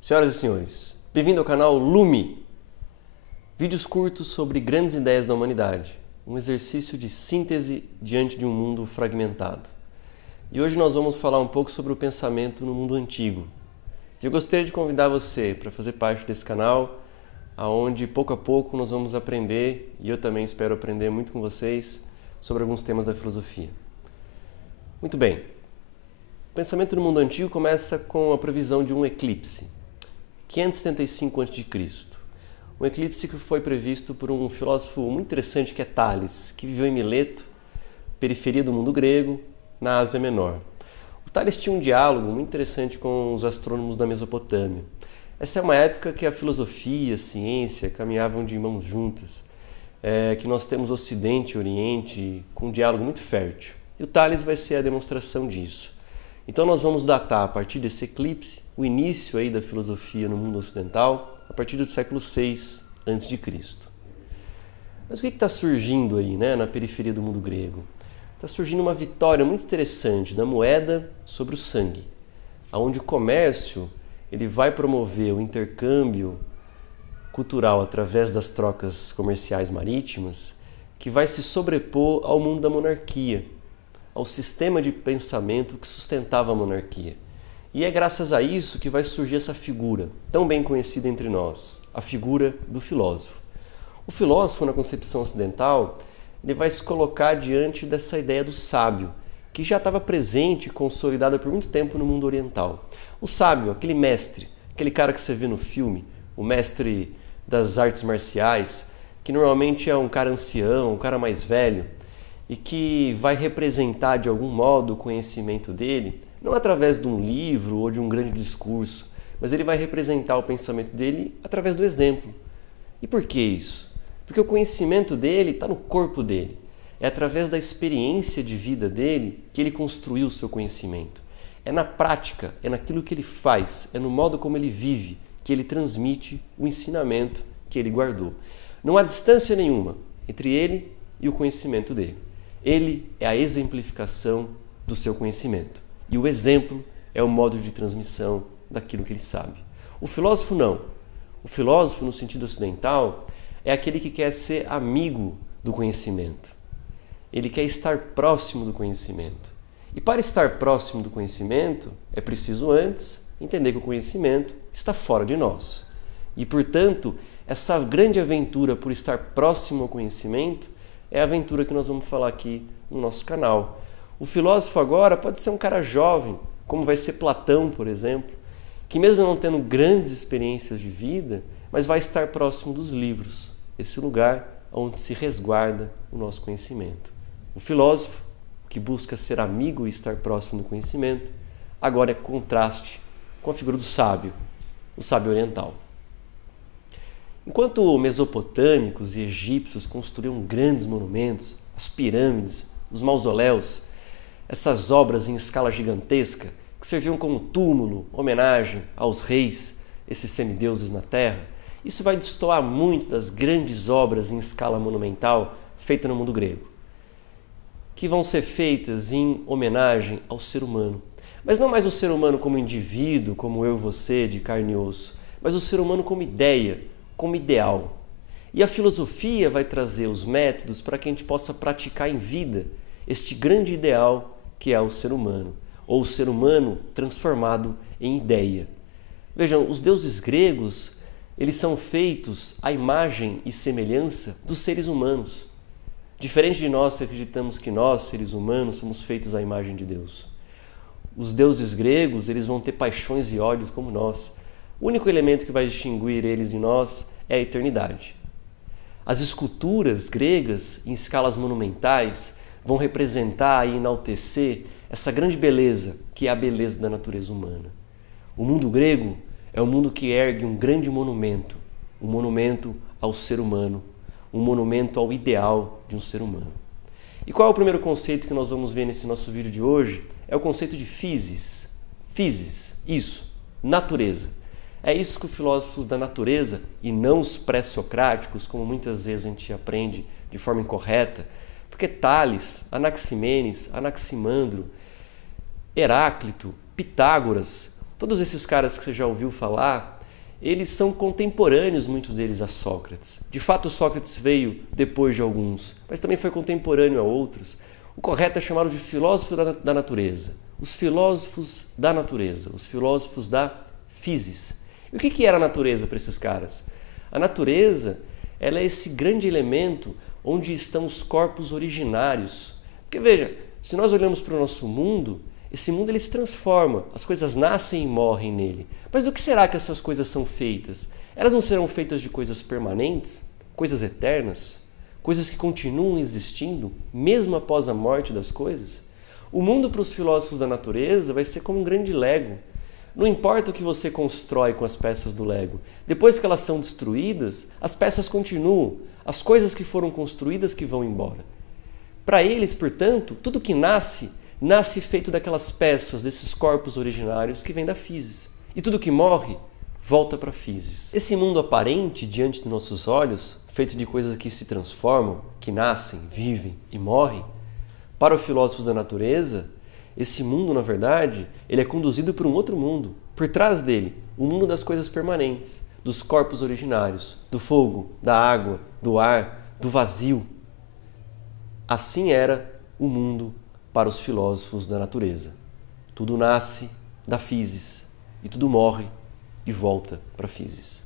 Senhoras e senhores, bem-vindo ao canal Lume. Vídeos curtos sobre grandes ideias da humanidade, um exercício de síntese diante de um mundo fragmentado. E hoje nós vamos falar um pouco sobre o pensamento no mundo antigo. E eu gostaria de convidar você para fazer parte desse canal, onde pouco a pouco nós vamos aprender, e eu também espero aprender muito com vocês, sobre alguns temas da filosofia. Muito bem, o pensamento no mundo antigo começa com a previsão de um eclipse, 575 a.C. Um eclipse que foi previsto por um filósofo muito interessante que é Tales, que viveu em Mileto, periferia do mundo grego, na Ásia Menor. O Tales tinha um diálogo muito interessante com os astrônomos da Mesopotâmia. Essa é uma época que a filosofia e a ciência caminhavam de mãos juntas, que nós temos Ocidente e Oriente com um diálogo muito fértil. E o Tales vai ser a demonstração disso. Então nós vamos datar, a partir desse eclipse, o início aí da filosofia no mundo ocidental, a partir do século VI a.C. Mas o que está surgindo aí, na periferia do mundo grego? Está surgindo uma vitória muito interessante da moeda sobre o sangue, onde o comércio ele vai promover o intercâmbio cultural através das trocas comerciais marítimas, que vai se sobrepor ao mundo da monarquia, ao sistema de pensamento que sustentava a monarquia. E é graças a isso que vai surgir essa figura, tão bem conhecida entre nós, a figura do filósofo. O filósofo, na concepção ocidental, ele vai se colocar diante dessa ideia do sábio, que já estava presente e consolidada por muito tempo no mundo oriental. O sábio, aquele mestre, aquele cara que você vê no filme, o mestre das artes marciais, que normalmente é um cara ancião, um cara mais velho, e que vai representar de algum modo o conhecimento dele, não através de um livro ou de um grande discurso, mas ele vai representar o pensamento dele através do exemplo. E por que isso? Porque o conhecimento dele está no corpo dele. É através da experiência de vida dele que ele construiu o seu conhecimento. É na prática, é naquilo que ele faz, é no modo como ele vive, que ele transmite o ensinamento que ele guardou. Não há distância nenhuma entre ele e o conhecimento dele. Ele é a exemplificação do seu conhecimento. E o exemplo é o modo de transmissão daquilo que ele sabe. O filósofo não. O filósofo, no sentido ocidental, é aquele que quer ser amigo do conhecimento. Ele quer estar próximo do conhecimento. E para estar próximo do conhecimento, é preciso antes entender que o conhecimento está fora de nós. E, portanto, essa grande aventura por estar próximo ao conhecimento é a aventura que nós vamos falar aqui no nosso canal. O filósofo agora pode ser um cara jovem, como vai ser Platão, por exemplo, que mesmo não tendo grandes experiências de vida, mas vai estar próximo dos livros, esse lugar onde se resguarda o nosso conhecimento. O filósofo, que busca ser amigo e estar próximo do conhecimento, agora é contraste com a figura do sábio, o sábio oriental. Enquanto mesopotâmicos e egípcios construíam grandes monumentos, as pirâmides, os mausoléus, essas obras em escala gigantesca, que serviam como túmulo, homenagem aos reis, esses semideuses na terra, isso vai destoar muito das grandes obras em escala monumental feitas no mundo grego, que vão ser feitas em homenagem ao ser humano. Mas não mais o ser humano como indivíduo, como eu e você, de carne e osso, mas o ser humano como ideia, como ideal. E a filosofia vai trazer os métodos para que a gente possa praticar em vida este grande ideal que é o ser humano, ou o ser humano transformado em ideia. Vejam, os deuses gregos, eles são feitos à imagem e semelhança dos seres humanos. Diferente de nós que acreditamos que nós, seres humanos, somos feitos à imagem de Deus. Os deuses gregos, eles vão ter paixões e ódios como nós. O único elemento que vai distinguir eles de nós é a eternidade. As esculturas gregas, em escalas monumentais, vão representar e enaltecer essa grande beleza, que é a beleza da natureza humana. O mundo grego é o mundo que ergue um grande monumento, um monumento ao ser humano, um monumento ao ideal de um ser humano. E qual é o primeiro conceito que nós vamos ver nesse nosso vídeo de hoje? É o conceito de physis. Physis, isso, natureza. É isso que os filósofos da natureza, e não os pré-socráticos, como muitas vezes a gente aprende de forma incorreta, porque Tales, Anaximenes, Anaximandro, Heráclito, Pitágoras, Todos esses caras que você já ouviu falar, eles são contemporâneos, muitos deles, a Sócrates. De fato, Sócrates veio depois de alguns, mas também foi contemporâneo a outros. O correto é chamá-los de filósofos da natureza. Os filósofos da natureza, os filósofos da physis. E o que era a natureza para esses caras? A natureza, ela é esse grande elemento onde estão os corpos originários. Porque veja, se nós olhamos para o nosso mundo, esse mundo ele se transforma, as coisas nascem e morrem nele. Mas do que será que essas coisas são feitas? Elas não serão feitas de coisas permanentes, coisas eternas, coisas que continuam existindo, mesmo após a morte das coisas? O mundo para os filósofos da natureza vai ser como um grande Lego. Não importa o que você constrói com as peças do Lego. Depois que elas são destruídas, as peças continuam, as coisas que foram construídas que vão embora. Para eles, portanto, tudo que nasce feito daquelas peças, desses corpos originários que vêm da physis. E tudo que morre, volta para a physis. Esse mundo aparente, diante dos nossos olhos, feito de coisas que se transformam, que nascem, vivem e morrem, para os filósofos da natureza, esse mundo, na verdade, ele é conduzido por um outro mundo. Por trás dele, o mundo das coisas permanentes, dos corpos originários, do fogo, da água, do ar, do vazio. Assim era o mundo para os filósofos da natureza. Tudo nasce da physis e tudo morre e volta para a physis.